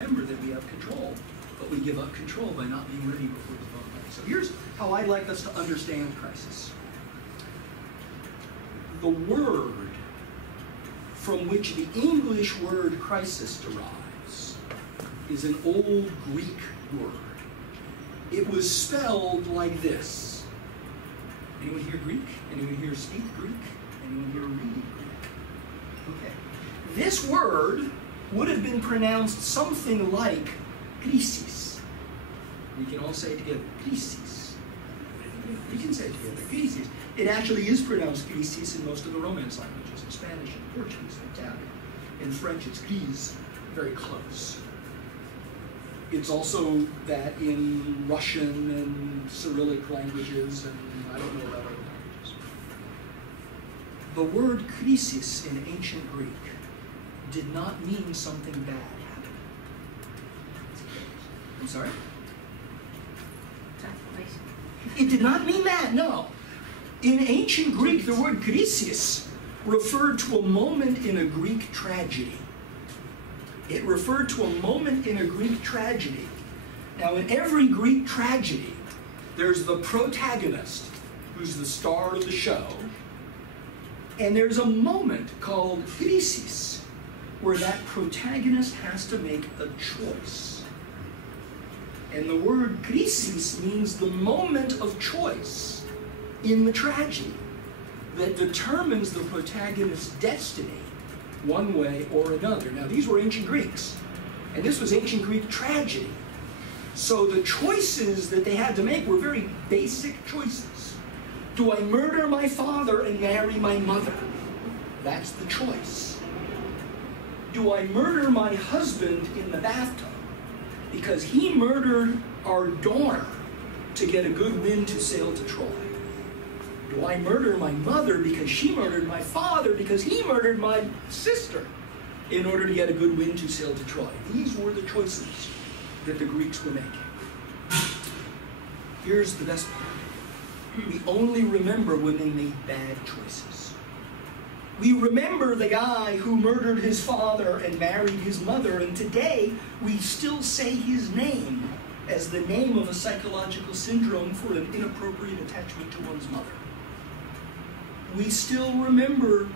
remember that we have control, but we give up control by not being ready before the phone rings. So here's how I'd like us to understand crisis. The word from which the English word crisis derives is an old Greek word. It was spelled like this. Anyone here Greek? Anyone here speak Greek? Anyone here read Greek? Okay. This word would have been pronounced something like crisis. We can all say it together, crisis. We can say it together, crisis. It actually is pronounced crisis in most of the Romance languages, in Spanish and Portuguese and Italian. In French, it's crise, very close. It's also that in Russian and Cyrillic languages, and I don't know about other languages. The word crisis in ancient Greek did not mean something bad happened. I'm sorry? It did not mean that, no. In ancient Greek, the word krisis referred to a moment in a Greek tragedy. It referred to a moment in a Greek tragedy. Now, in every Greek tragedy, there's the protagonist, who's the star of the show, and there's a moment called krisis, where that protagonist has to make a choice. And the word krisis means the moment of choice in the tragedy that determines the protagonist's destiny one way or another. Now, these were ancient Greeks, and this was ancient Greek tragedy. So the choices that they had to make were very basic choices. Do I murder my father and marry my mother? That's the choice. Do I murder my husband in the bathtub because he murdered our daughter to get a good wind to sail to Troy? Do I murder my mother because she murdered my father because he murdered my sister in order to get a good wind to sail to Troy? These were the choices that the Greeks were making. Here's the best part. We only remember when they made bad choices. We remember the guy who murdered his father and married his mother, and today we still say his name as the name of a psychological syndrome for an inappropriate attachment to one's mother. We still remember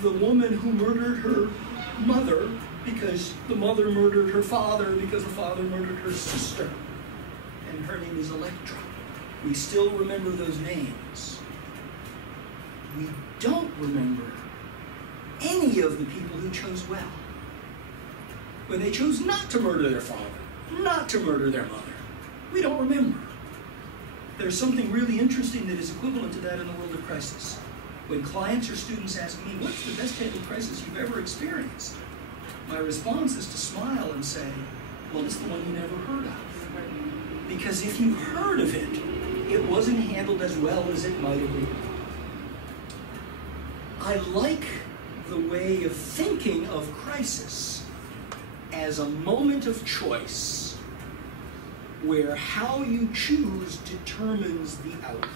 the woman who murdered her mother because the mother murdered her father because the father murdered her sister, and her name is Electra. We still remember those names. We don't remember any of the people who chose well. When they chose not to murder their father, not to murder their mother, we don't remember. There's something really interesting that is equivalent to that in the world of crisis. When clients or students ask me, what's the best type of crisis you've ever experienced? My response is to smile and say, well, it's the one you never heard of. Because if you heard of it, it wasn't handled as well as it might have been. I like the way of thinking of crisis as a moment of choice where how you choose determines the outcome.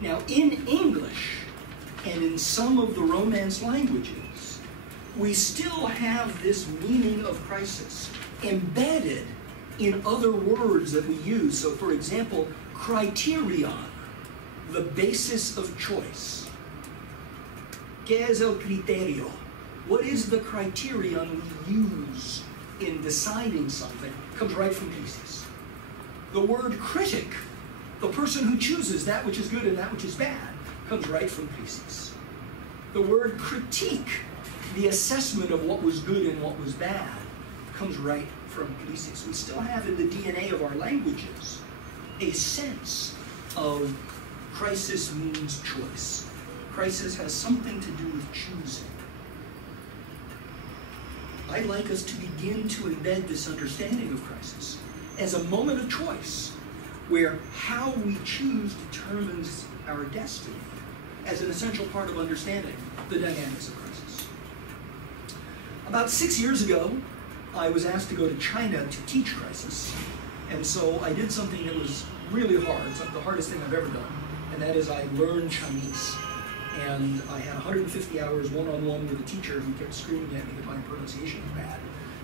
Now, in English and in some of the Romance languages, we still have this meaning of crisis embedded in other words that we use. So, for example, criterion, the basis of choice. ¿Qué es el criterio? What is the criterion we use in deciding something? Comes right from crisis. The word critic, the person who chooses that which is good and that which is bad, comes right from crisis. The word critique, the assessment of what was good and what was bad, comes right from crisis. We still have in the DNA of our languages a sense of crisis means choice. Crisis has something to do with choosing. I'd like us to begin to embed this understanding of crisis as a moment of choice, where how we choose determines our destiny as an essential part of understanding the dynamics of crisis. About 6 years ago, I was asked to go to China to teach crisis, and so I did something that was really hard, the hardest thing I've ever done, and that is I learned Chinese. And I had 150 hours one-on-one with a teacher who kept screaming at me that my pronunciation was bad.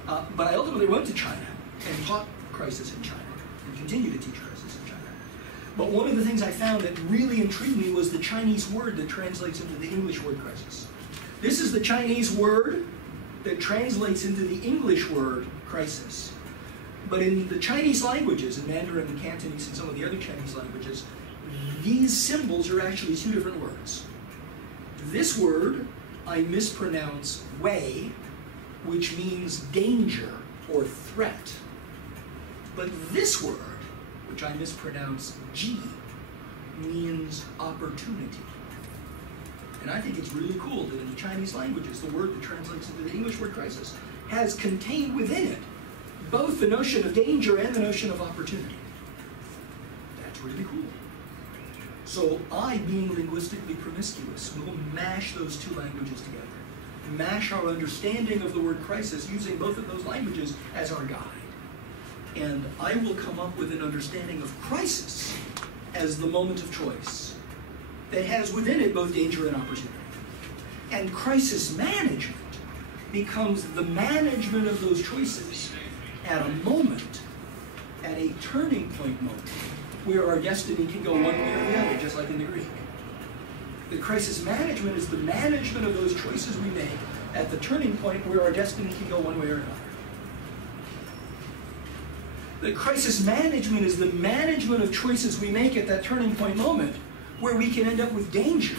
But I ultimately went to China and taught crisis in China and continue to teach crisis in China. But one of the things I found that really intrigued me was the Chinese word that translates into the English word crisis. This is the Chinese word that translates into the English word crisis. But in the Chinese languages, in Mandarin and Cantonese and some of the other Chinese languages, these symbols are actually two different words. This word I mispronounce wei, which means danger or threat. But this word, which I mispronounce ji, means opportunity. And I think it's really cool that in the Chinese languages, the word that translates into the English word crisis has contained within it both the notion of danger and the notion of opportunity. That's really cool. So I, being linguistically promiscuous, will mash those two languages together. Mash our understanding of the word crisis using both of those languages as our guide. And I will come up with an understanding of crisis as the moment of choice that has within it both danger and opportunity. And crisis management becomes the management of those choices at a moment, at a turning point moment, where our destiny can go one way or the other, just like in the Greek. The crisis management is the management of those choices we make at the turning point where our destiny can go one way or another. The crisis management is the management of choices we make at that turning point moment where we can end up with danger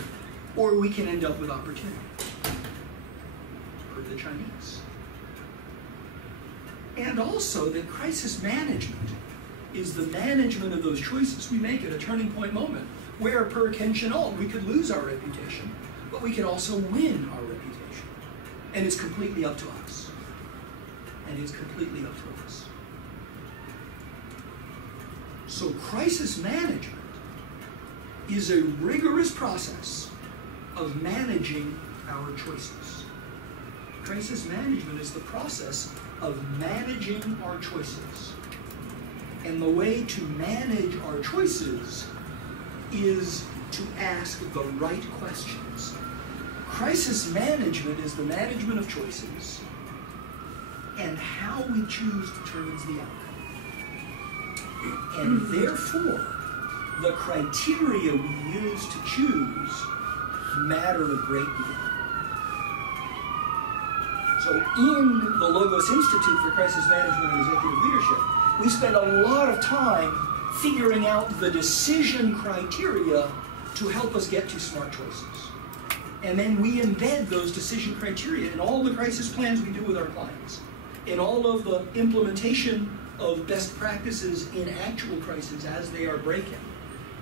or we can end up with opportunity. For the Chinese. And also that crisis management is the management of those choices we make at a turning point moment where, per Kenshin, we could lose our reputation, but we could also win our reputation. And it's completely up to us. And it's completely up to us. So crisis management is a rigorous process of managing our choices. Crisis management is the process of managing our choices. And the way to manage our choices is to ask the right questions. Crisis management is the management of choices, and how we choose determines the outcome. And therefore, the criteria we use to choose matter a great deal. So in the Logos Institute for Crisis Management and Executive Leadership, we spend a lot of time figuring out the decision criteria to help us get to smart choices. And then we embed those decision criteria in all the crisis plans we do with our clients, in all of the implementation of best practices in actual crises as they are breaking.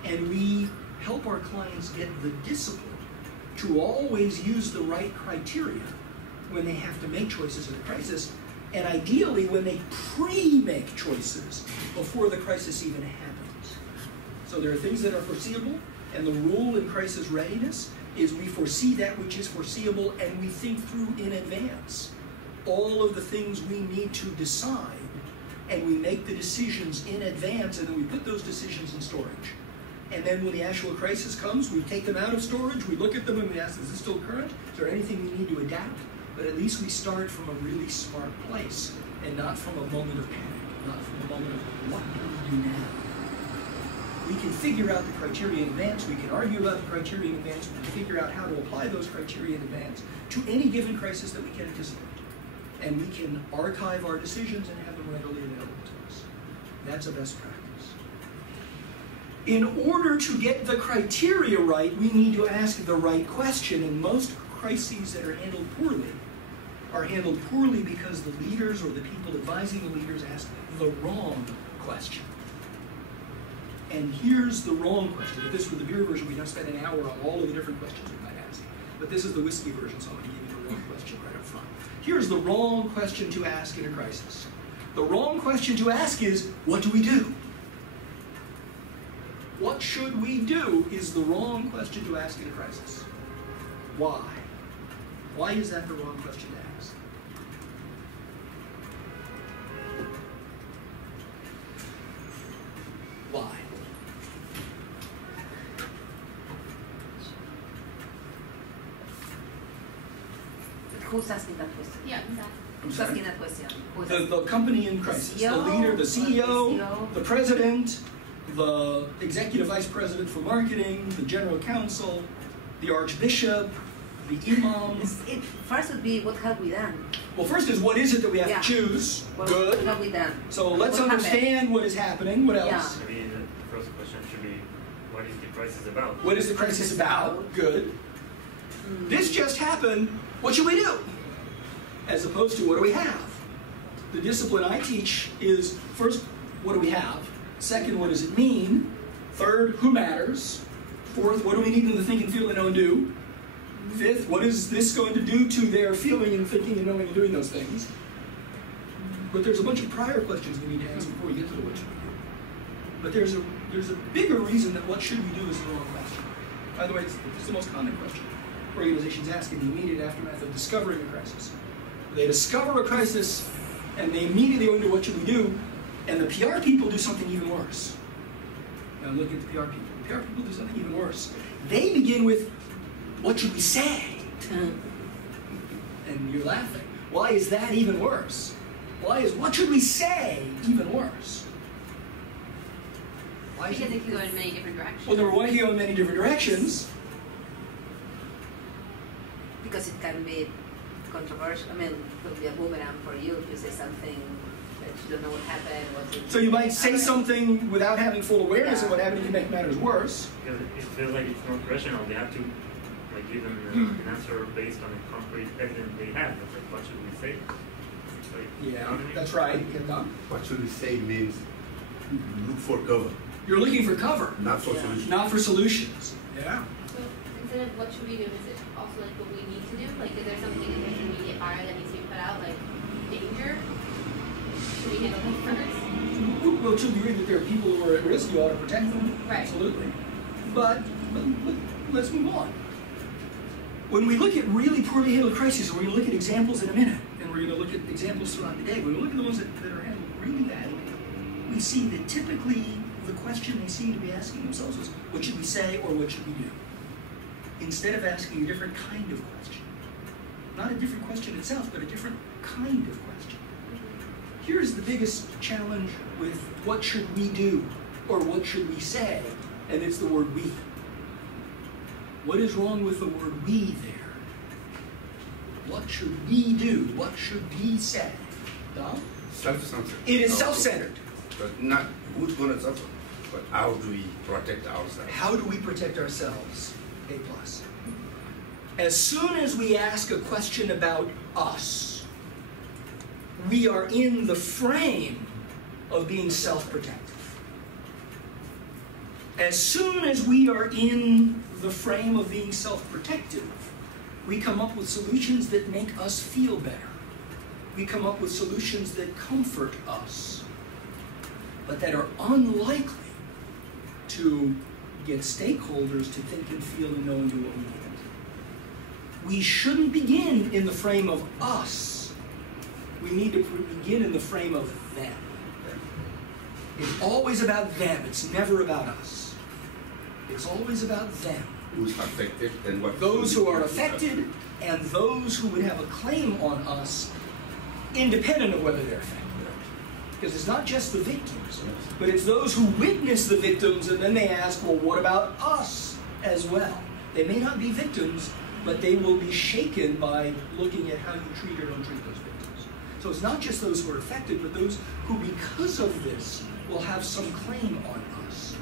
And we help our clients get the discipline to always use the right criteria when they have to make choices in a crisis, and ideally when they pre-make choices before the crisis even happens. So there are things that are foreseeable, and the rule in crisis readiness is we foresee that which is foreseeable and we think through in advance all of the things we need to decide, and we make the decisions in advance, and then we put those decisions in storage. And then when the actual crisis comes, we take them out of storage, we look at them and we ask, is this still current? Is there anything we need to adapt? But at least we start from a really smart place and not from a moment of panic, not from a moment of what do we do now? We can figure out the criteria in advance, we can argue about the criteria in advance, we can figure out how to apply those criteria in advance to any given crisis that we can anticipate. And we can archive our decisions and have them readily available to us. That's a best practice. In order to get the criteria right, we need to ask the right question, and most crises that are handled poorly because the leaders or the people advising the leaders ask the wrong question. And here's the wrong question. If this were the beer version, we'd have to spend an hour on all of the different questions we might ask. But this is the whiskey version, so I'm going to give you the wrong question right up front. Here's the wrong question to ask in a crisis. The wrong question to ask is, what do we do? What should we do is the wrong question to ask in a crisis. Why? Why is that the wrong question to ask? Why? Who's asking that question? Yeah, I'm sorry? Asking that question. The company in crisis. The leader, the CEO, the president, the executive vice president for marketing, the general counsel, the archbishop, the imam. First would be, what have we done? Well, first is, what is it that we have to choose? What Good. have we done? So let's understand what is happening. What else? Maybe the first question should be, what is the crisis about? What is the crisis about? Good. This just happened. What should we do? As opposed to, what do we have? The discipline I teach is, first, what do we have? Second, what does it mean? Third, who matters? Fourth, what do we need them to think and feel and know and do? Fifth, what is this going to do to their feeling and thinking and knowing and doing those things? But there's a bunch of prior questions we need to answer before we get to the what should we do. But there's a bigger reason that what should we do is the wrong question. By the way, it's the most common question organizations ask in the immediate aftermath of discovering a crisis. They discover a crisis and they immediately go into what should we do, and the PR people do something even worse. Now look at the PR people. The PR people do something even worse. They begin with, what should we say? And you're laughing. Why is that even worse? Why is what should we say even worse? Why because it can go in many different directions. Well, number one, it can go in many different directions. Because it can be controversial. I mean, it could be a boomerang for you if you say something that you don't know what happened. So you might say something without having full awareness of what happened to make matters worse. Because it feels like it's not rational. They have to give them an answer based on the concrete evidence they have. It's like, what should we say? Yeah, that's right. What should we say means look for cover. You're looking for cover. Not for solutions. Not for solutions. Yeah. So instead of what should we do, is it also like what we need to do? Like, is there something in the immediate fire that needs to be put out, like danger? Should we handle that first? Well, to the degree that there are people who are at risk, you ought to protect them. Right. Absolutely. But let's move on. When we look at really poorly handled crises, we're going to look at examples in a minute, and we're going to look at examples throughout the day. When we look at the ones that are handled really badly, we see that typically the question they seem to be asking themselves is, what should we say or what should we do? Instead of asking a different kind of question. Not a different question itself, but a different kind of question. Here's the biggest challenge with what should we do or what should we say, and it's the word we. What is wrong with the word we there? What should we do? What should we say? Dom? Self-centered. It is self-centered. But not who's going to suffer, but how do we protect ourselves? How do we protect ourselves? A+. As soon as we ask a question about us, we are in the frame of being self-protective. As soon as we are in the frame of being self-protective, we come up with solutions that make us feel better. We come up with solutions that comfort us, but that are unlikely to get stakeholders to think and feel and know and do what we want. We shouldn't begin in the frame of us. We need to begin in the frame of them. It's always about them. It's never about us. It's always about them. Who's affected and what? Those who are affected and those who would have a claim on us, independent of whether they're affected. Because it's not just the victims, but it's those who witness the victims, and then they ask, well, what about us as well? They may not be victims, but they will be shaken by looking at how you treat or don't treat those victims. So it's not just those who are affected, but those who, because of this, will have some claim on us.